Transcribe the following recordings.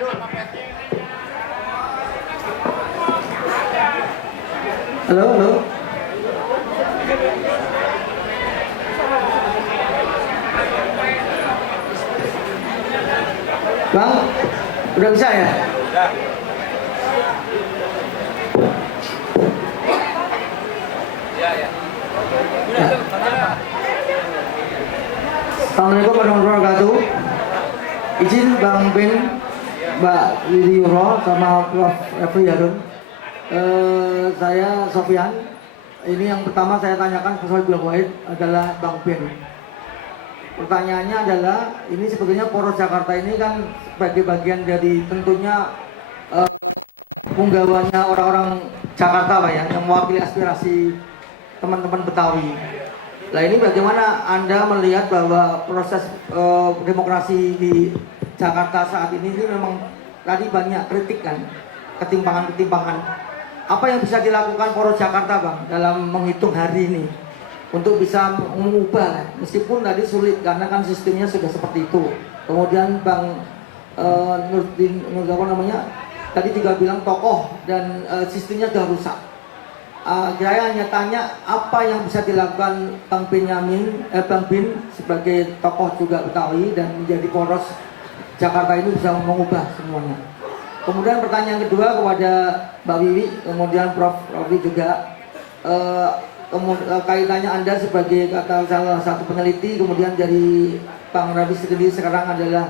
Halo, halo. Bang, udah bisa ya? Udah. Ya. Assalamualaikum warahmatullahi wabarakatuh. Izin Bang Bin, Mbak Lili Yuro, sama Prof. Refli Harun. Saya Sofian. Ini yang pertama saya tanyakan Prof. Abdul Wahid adalah Bang Bin. Pertanyaannya adalah, ini sebetulnya Poros Jakarta ini kan sebagai bagian dari tentunya penggawanya orang-orang Jakarta Pak ya, yang mewakili aspirasi teman-teman Betawi. Nah ini bagaimana Anda melihat bahwa proses demokrasi di Jakarta saat ini memang tadi banyak kritik kan, ketimpangan-ketimpangan. Apa yang bisa dilakukan Poros Jakarta Bang dalam menghitung hari ini untuk bisa mengubah, meskipun tadi sulit karena kan sistemnya sudah seperti itu. Kemudian Bang Nurdin, apa namanya, tadi juga bilang tokoh dan sistemnya sudah rusak. Saya hanya tanya apa yang bisa dilakukan Bang Bin sebagai tokoh juga Betawi dan menjadi poros Jakarta ini bisa mengubah semuanya. Kemudian pertanyaan kedua kepada Mbak Wiwi, kemudian Prof. Rofi juga, kaitannya Anda sebagai kata salah satu peneliti, kemudian dari Bang Rabi sendiri sekarang adalah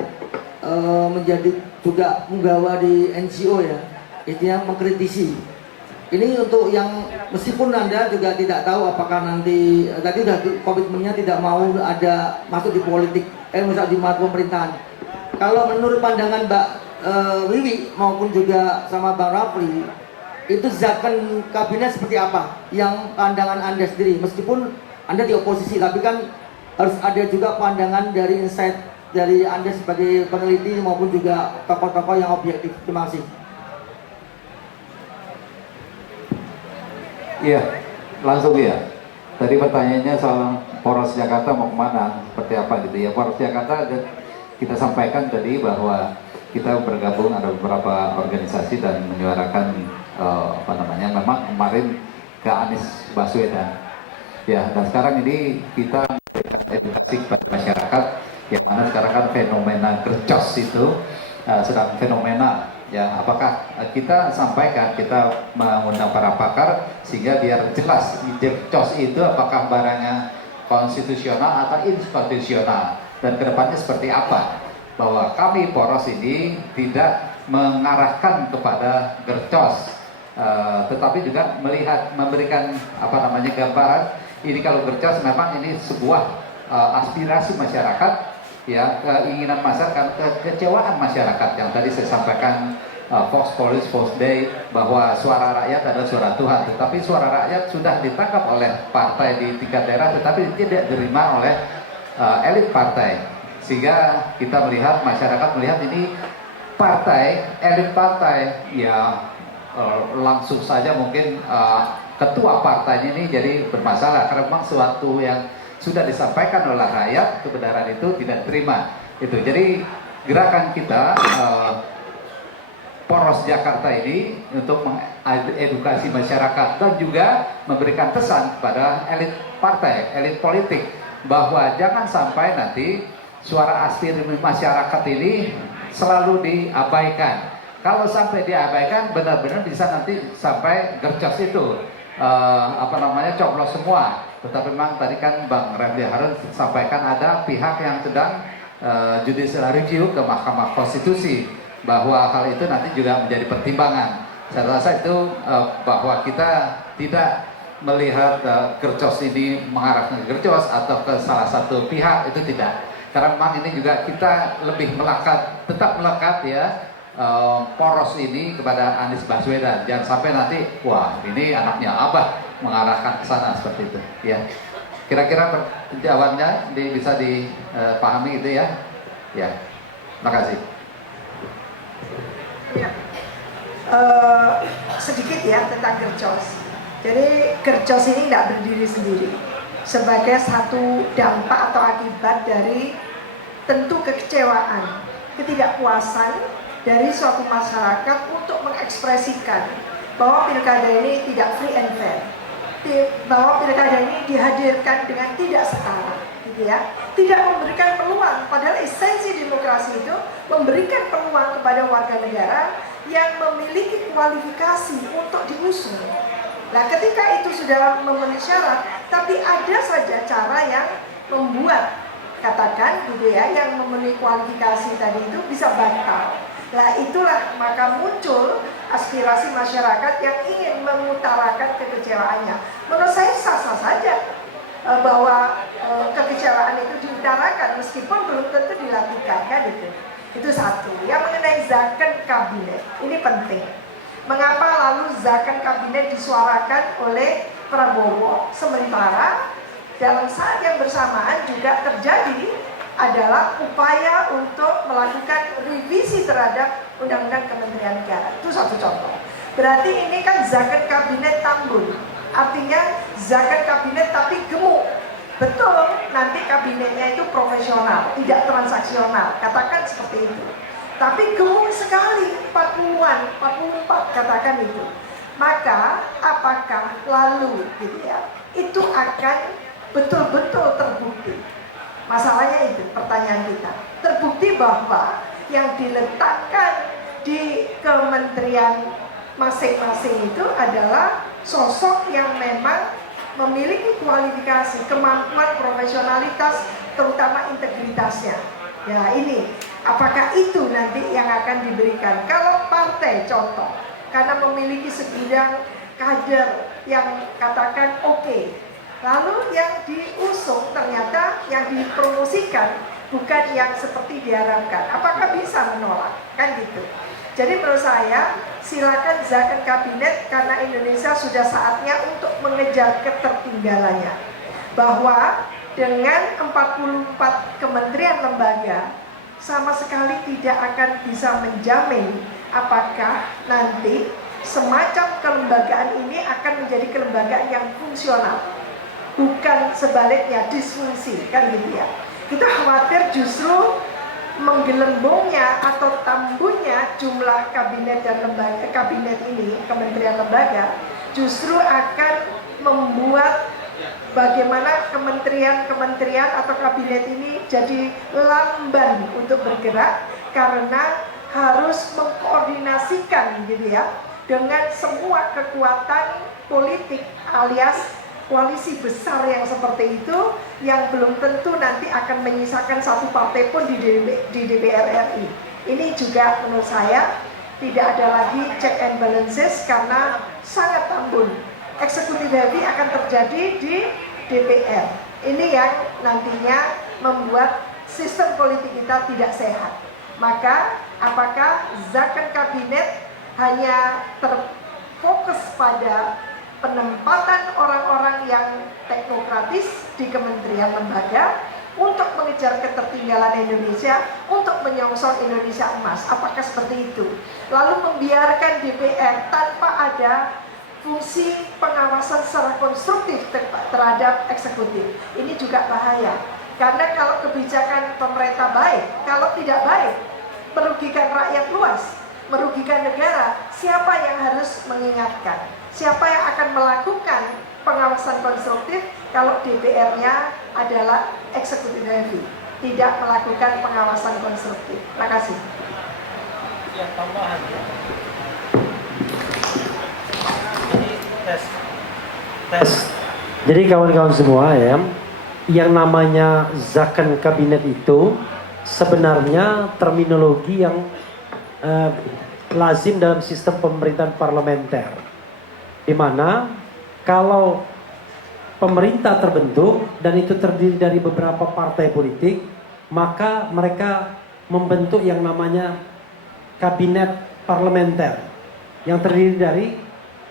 menjadi juga menggawa di NGO ya, intinya mengkritisi. Ini untuk yang meskipun Anda juga tidak tahu apakah nanti tadi sudah komitmennya tidak mau ada masuk di politik, misal di pemerintahan. Kalau menurut pandangan Mbak Wiwi maupun juga sama Bang Rafli, itu zakon kabinet seperti apa? Yang pandangan Anda sendiri, meskipun Anda di oposisi, tapi kan harus ada juga pandangan dari insight dari Anda sebagai peneliti maupun juga tokoh-tokoh yang objektif. Terima kasih. Iya, langsung ya. Tadi pertanyaannya soal Poros Jakarta mau kemana, seperti apa gitu ya. Poros Jakarta kita sampaikan tadi bahwa kita bergabung ada beberapa organisasi dan menyuarakan memang kemarin ke Anies Baswedan. Ya, dan sekarang ini kita edukasi kepada masyarakat, yang mana sekarang kan fenomena gercos itu sedang fenomenal. Ya, apakah kita sampaikan, kita mengundang para pakar sehingga biar jelas gercos itu apakah barangnya konstitusional atau inkonstitusional dan kedepannya seperti apa. Bahwa kami poros ini tidak mengarahkan kepada gercos, tetapi juga memberikan gambaran ini kalau gercos memang ini sebuah aspirasi masyarakat, ya, keinginan masyarakat, kekecewaan masyarakat yang tadi saya sampaikan, Fox Police Post Day, bahwa suara rakyat adalah suara Tuhan, tetapi suara rakyat sudah ditangkap oleh partai di tingkat daerah tetapi tidak diterima oleh elit partai, sehingga kita melihat, masyarakat melihat ini partai, elit partai ya langsung saja mungkin ketua partainya ini jadi bermasalah karena memang suatu yang sudah disampaikan oleh rakyat, kebenaran itu tidak diterima. Itu jadi gerakan kita Poros Jakarta ini untuk mengedukasi masyarakat dan juga memberikan pesan kepada elit partai, elit politik, bahwa jangan sampai nanti suara aspirasi masyarakat ini selalu diabaikan. Kalau sampai diabaikan, benar-benar bisa nanti sampai gercos itu coblos semua. Tetapi memang tadi kan Bang Refli Harun sampaikan ada pihak yang sedang judicial review ke Mahkamah Konstitusi, bahwa hal itu nanti juga menjadi pertimbangan. Saya rasa itu bahwa kita tidak melihat gercos ini mengarah ke gercos atau ke salah satu pihak, itu tidak. Karena memang ini juga kita lebih melekat, tetap melekat ya, poros ini kepada Anies Baswedan. Jangan sampai nanti, wah ini anaknya Abah mengarahkan ke sana seperti itu. Ya, kira-kira jawabannya bisa dipahami gitu ya. Ya, terima kasih. Ya. Sedikit ya tentang gercos. Jadi gercos ini tidak berdiri sendiri sebagai satu dampak atau akibat dari tentu kekecewaan, ketidakpuasan dari suatu masyarakat untuk mengekspresikan bahwa pilkada ini tidak free and fair, bahwa pilkada ini dihadirkan dengan tidak setara, gitu ya, tidak memberikan peluang. Padahal esensi demokrasi itu memberikan peluang kepada warga negara yang memiliki kualifikasi untuk diusung. Nah, ketika itu sudah memenuhi syarat, tapi ada saja cara yang membuat, katakan gitu ya, yang memenuhi kualifikasi tadi itu bisa batal. Nah, itulah maka muncul aspirasi masyarakat yang ingin mengutarakan kekecewaannya. Menurut saya sah-sah saja bahwa kekecewaan itu diutarakan meskipun belum tentu dilakukan, kan itu. Itu satu. Yang mengenai zakon kabinet, ini penting. Mengapa lalu zakon kabinet disuarakan oleh Prabowo, sementara dalam saat yang bersamaan juga terjadi adalah upaya untuk melakukan revisi terhadap Undang-Undang Kementerian Negara. Itu satu contoh. Berarti ini kan zakon kabinet tambun, artinya zakon kabinet tapi gemuk. Betul, nanti kabinetnya itu profesional, tidak transaksional, katakan seperti itu. Tapi gemuk sekali, 40-an, 44 katakan itu. Maka apakah lalu gitu ya, itu akan betul-betul terbukti? Masalahnya itu pertanyaan kita. Terbukti bahwa yang diletakkan di kementerian masing-masing itu adalah sosok yang memang memiliki kualifikasi, kemampuan, profesionalitas, terutama integritasnya. Ya ini, apakah itu nanti yang akan diberikan? Kalau partai contoh, karena memiliki sebidang kader yang katakan oke, lalu yang diusung ternyata yang dipromosikan bukan yang seperti diharapkan. Apakah bisa menolak? Kan gitu. Jadi menurut saya silakan zakon kabinet karena Indonesia sudah saatnya untuk mengejar ketertinggalannya. Bahwa dengan 44 kementerian lembaga sama sekali tidak akan bisa menjamin apakah nanti semacam kelembagaan ini akan menjadi kelembagaan yang fungsional. Bukan sebaliknya disfungsi, kan gitu ya. Kita khawatir justru menggelembungnya atau tambunnya jumlah kabinet dan lembaga kabinet ini, kementerian lembaga, justru akan membuat bagaimana kementerian atau kabinet ini jadi lamban untuk bergerak karena harus mengkoordinasikan gitu ya dengan semua kekuatan politik alias koalisi besar yang seperti itu yang belum tentu nanti akan menyisakan satu partai pun di DPR RI. Ini juga menurut saya tidak ada lagi check and balances karena sangat tambun. Executive heavy akan terjadi di DPR. Ini yang nantinya membuat sistem politik kita tidak sehat. Maka apakah zakon kabinet hanya terfokus pada penempatan orang-orang yang teknokratis di kementerian lembaga untuk mengejar ketertinggalan Indonesia, untuk menyongsong Indonesia emas? Apakah seperti itu? Lalu membiarkan DPR tanpa ada fungsi pengawasan secara konstruktif terhadap eksekutif. Ini juga bahaya. Karena kalau kebijakan pemerintah baik, kalau tidak baik, merugikan rakyat luas, merugikan negara, siapa yang harus mengingatkan? Siapa yang akan melakukan pengawasan konstruktif kalau DPR-nya adalah executive heavy, tidak melakukan pengawasan konstruktif? Terima kasih. Ya, tambahan ya. Tes. Jadi kawan-kawan semua ya, yang namanya zakon kabinet itu sebenarnya terminologi yang lazim dalam sistem pemerintahan parlementer, di mana kalau pemerintah terbentuk dan itu terdiri dari beberapa partai politik, maka mereka membentuk yang namanya kabinet parlementer yang terdiri dari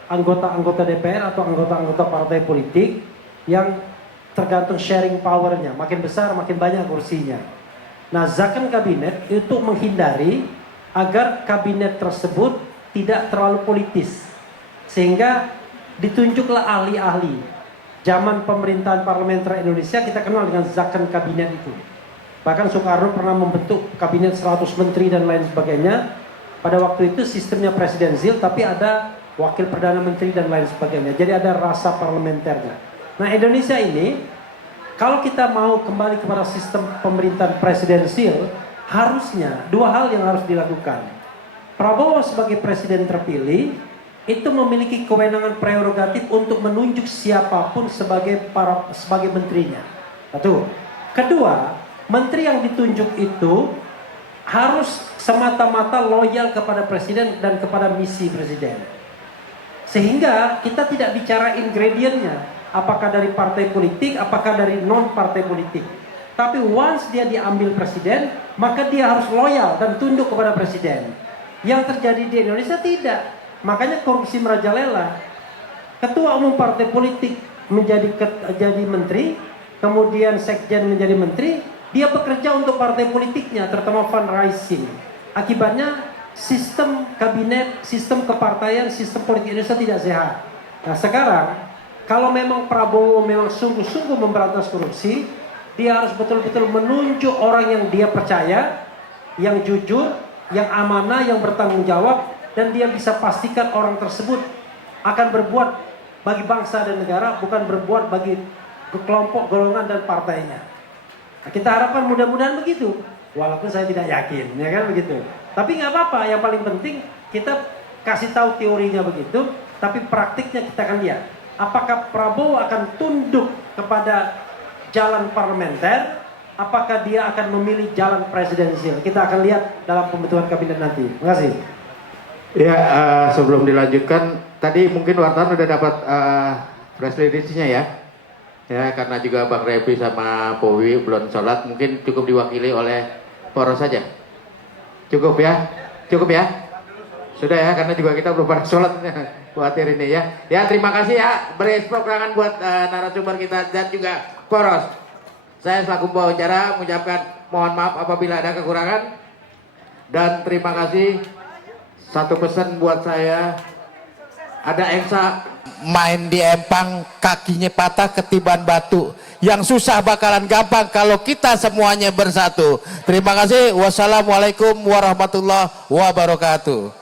anggota-anggota DPR atau anggota-anggota partai politik yang tergantung sharing powernya, makin besar makin banyak kursinya. Nah, zakon kabinet itu menghindari agar kabinet tersebut tidak terlalu politis, sehingga ditunjuklah ahli-ahli. Zaman pemerintahan parlementer Indonesia kita kenal dengan zakon kabinet itu. Bahkan Soekarno pernah membentuk kabinet 100 menteri dan lain sebagainya pada waktu itu sistemnya presidensil tapi ada wakil perdana menteri dan lain sebagainya. Jadi ada rasa parlementernya. Nah, Indonesia ini kalau kita mau kembali kepada sistem pemerintahan presidensil, harusnya dua hal yang harus dilakukan. Prabowo sebagai presiden terpilih itu memiliki kewenangan prerogatif untuk menunjuk siapapun sebagai menterinya. Satu. Kedua, menteri yang ditunjuk itu harus semata-mata loyal kepada presiden dan kepada misi presiden. Sehingga kita tidak bicara ingredientnya, apakah dari partai politik, apakah dari non partai politik. Tapi once dia diambil presiden, maka dia harus loyal dan tunduk kepada presiden. Yang terjadi di Indonesia tidak. Makanya korupsi merajalela. Ketua umum partai politik menjadi menteri, kemudian sekjen menjadi menteri, dia bekerja untuk partai politiknya, terutama fundraising. Akibatnya sistem kabinet, sistem kepartaian, sistem politik Indonesia tidak sehat. Nah sekarang, kalau memang Prabowo memang sungguh-sungguh memberantas korupsi, dia harus betul-betul menunjuk orang yang dia percaya, yang jujur, yang amanah, yang bertanggung jawab, dan dia bisa pastikan orang tersebut akan berbuat bagi bangsa dan negara, bukan berbuat bagi kelompok, golongan, dan partainya. Nah, kita harapkan mudah-mudahan begitu, walaupun saya tidak yakin, ya kan begitu. Tapi nggak apa-apa, yang paling penting kita kasih tahu teorinya begitu, tapi praktiknya kita akan lihat. Apakah Prabowo akan tunduk kepada jalan parlementer, apakah dia akan memilih jalan presidensial? Kita akan lihat dalam pembentukan kabinet nanti. Terima kasih. Ya, sebelum dilanjutkan, tadi mungkin wartawan udah dapat press release-nya ya. Ya, karena juga Bang Refli sama Powi belum sholat, mungkin cukup diwakili oleh Poros saja. Cukup ya? Cukup ya? Sudah ya, karena juga kita belum pada sholat buat hari ini ya. Ya, terima kasih ya, beri tepuk tangan buat narasumber kita dan juga Poros. Saya selaku pembicara mengucapkan mohon maaf apabila ada kekurangan. Dan terima kasih. Satu pesan buat saya, ada Engsa main di empang, kakinya patah ketiban batu. Yang susah bakalan gampang kalau kita semuanya bersatu. Terima kasih. Wassalamualaikum warahmatullahi wabarakatuh.